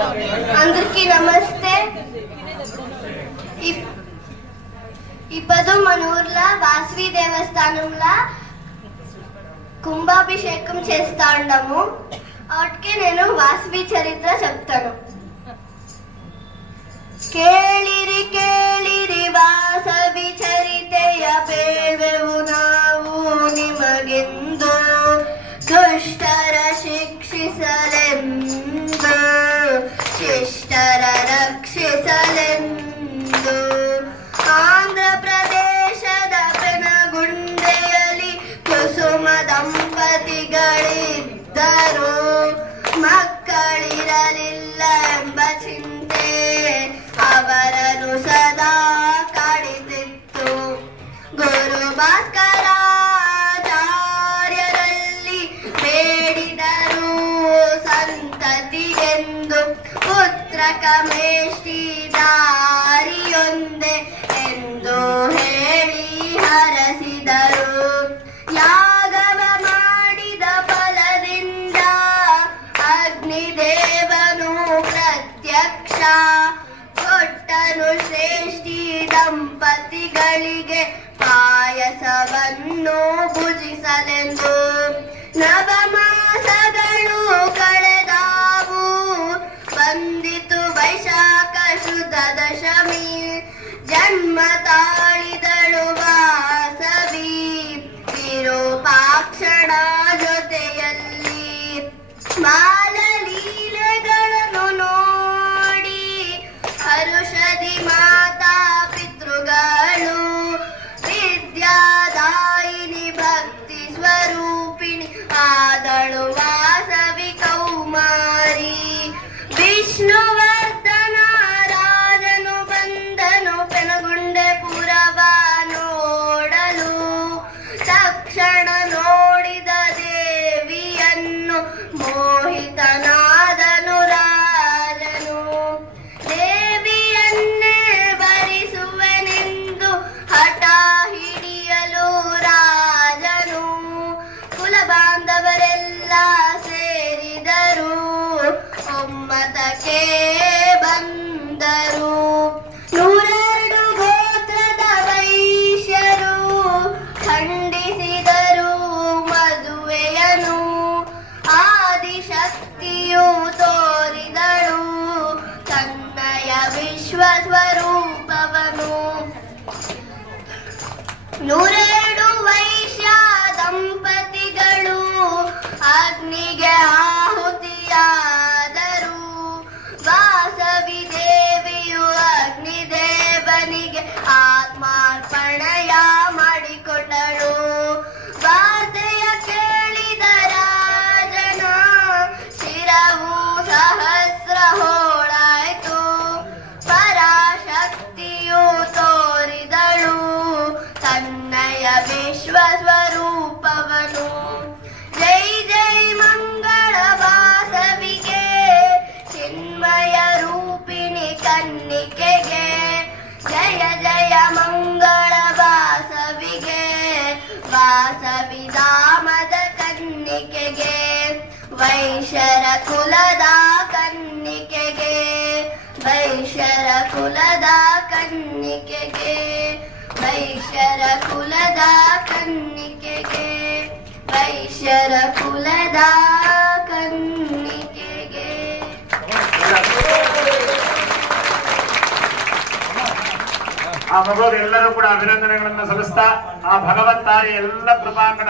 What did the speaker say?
అందరికీ నమస్తే. ఇప్పుడు మన ఊర్లో వాసవి దేవస్థానంలో కుంభాభిషేకం చేస్తా ఉన్నాము. వాటికి నేను వాసవి చరిత్ర చెప్తాను. ಕೇಳಿರಿ ಕೇಳಿರಿ ವಾಸವಿ ಚರಿತೆಯ ಬೇವೆವು ನಾವು ನಿಮಗೆಂದು, ದುಷ್ಟರ ಶಿಕ್ಷಿಸಲೆಂದು ಶಿಷ್ಟರ ರಕ್ಷಿಸಲೆಂದು. ಆಂಧ್ರ ಪ್ರದೇಶದ ಪೆನಗುಂಡೆಯಲ್ಲಿ ಕುಸುಮ ದಂಪತಿಗಳಿದ್ದರು. ಮಕ್ಕಳಿರಲಿಲ್ಲ ಎಂಬ ಚಿಂತೆ ಅವರನ್ನು ಸದಾ ಕಾಡಿತಿತ್ತು. ಗುರು ಭಾಸ್ಕರಾಚಾರ್ಯರಲ್ಲಿ ಬೇಡಿದರು ಸಂತತಿಗೆಂದು. ಪುತ್ರ ಕಮೇಷ್ಟಿ ದಾರಿಯೊಂದೆ ಎಂದು ಹೇಳಿ ಹರಸಿದರು. ಯಾಗವ ಮಾಡಿದ ಫಲದಿಂದ ಅಗ್ನಿದೇವನು ಪ್ರತ್ಯಕ್ಷ ಕೊಟ್ಟನು ಶ್ರೇಷ್ಠಿ ದಂಪತಿಗಳಿಗೆ ಪಾಯಸವನ್ನು ಭುಜಿಸಲೆಂದು. ನವಮಾಸಗಳು ಕಳೆದಾವು, ಬಂದಿತು ವೈಶಾಖ ಶುದ್ಧ ದಶಮಿ. ಜನ್ಮ ತಾಳಿದಳು ವಾಸವಿ ವಿರೂಪಾಕ್ಷಣ ಜೊತೆಯಲ್ಲಿ. ಬಾಲಲೀಲೆಗಳನ್ನು ನೋಡಿ ಹರುಷದಿ ಮಾತಾ ಪಿತೃಗಳು. ವಿದ್ಯಾದಾಯಿನಿ ಭಕ್ತಿ ಸ್ವರೂಪಿಣಿ ಆದಳು ವಾಸವಿ ಕೌಮಾರಿ. ವಿಷ್ಣುವರ್ಧನ ರಾಜನು ಬಂದನು ಪೆನಗುಂಡೆ ಪುರವ ನೋಡಲು. ತಕ್ಷಣ ನೋಡಿದ ದೇವಿಯನ್ನು ಮೋಹಿತನಾದನು ರಾಜನು. ದೇವಿಯನ್ನೇ ಬರಿಸುವೆನೆಂದು ಹಠ ಹಿಡಿಯಲು ರಾಜನು. ಕುಲ ಬಾಂಧವರೆಲ್ಲ ಸೇರಿದರು, ಒಮ್ಮತಕ್ಕೆ ಬಂದರು. 102 ಗೋತ್ರದ ವೈಶ್ಯರು ಖಂಡಿಸಿದರು ಮದುವೆಯನು. ಆದಿಶಕ್ತಿಯು ತೋರಿದಳು ತನ್ನಯ ವಿಶ್ವ ಸ್ವರೂಪವನು. 102 ವೈಶ್ಯ ದಂಪತಿಗಳು ಅಗ್ನಿಗೆ ಆಹುತಿಯಾದರು. ವಾಸವಿ ದೇವಿಯು ಅಗ್ನಿದೇವನಿಗೆ ಆತ್ಮಾರ್ಪಣೆಯ ಮಾಡಿಕೊಂಡಳು. ವಾರ್ತೆಯ ಕೇಳಿದ ರಾಜನ ಶಿರವು ಸಹಸ್ರ ಹೋಳಾಯಿತು. ಪರಾಶಕ್ತಿಯು ತೋರಿದಳು ತನ್ನಯ ವಿಶ್ವ ಸ್ವರೂಪವನು. ಜೈ ಜೈ ಮಂಗಳ ವಾಸವಿಗೆ, ಚಿನ್ಮಯ ರೂಪಿಣಿ ಕನ್ನಿಕೆಗೆ. ಜಯ ಜಯ ಮಂಗಳ ವಾಸವಿಗೆ, ವಾಸವಿ ಧಾಮದ ಕನ್ನಿಕೆಗೆ. ವೈಶ್ಯರ ಕುಲದ ಕನ್ನಿಕೆಗೆ, ವೈಶ್ಯರ ಕುಲದ ಕನ್ನಿಕೆಗೆ, ವೈಶ್ಯರ ಕುಲದ ಕನ್ನಿಕೆಗೆ, ವೈಶ್ಯರ ಕುಲದ ಕನ್ನಿಕೆಗೆ. ಆ ಮಗುವಿಗೆ ಎಲ್ಲರೂ ಕೂಡ ಅಭಿನಂದನೆಗಳನ್ನು ಸಲ್ಲಿಸ್ತಾ ಆ ಭಗವಂತ ಎಲ್ಲ ಕೃಪಾಂಗಣ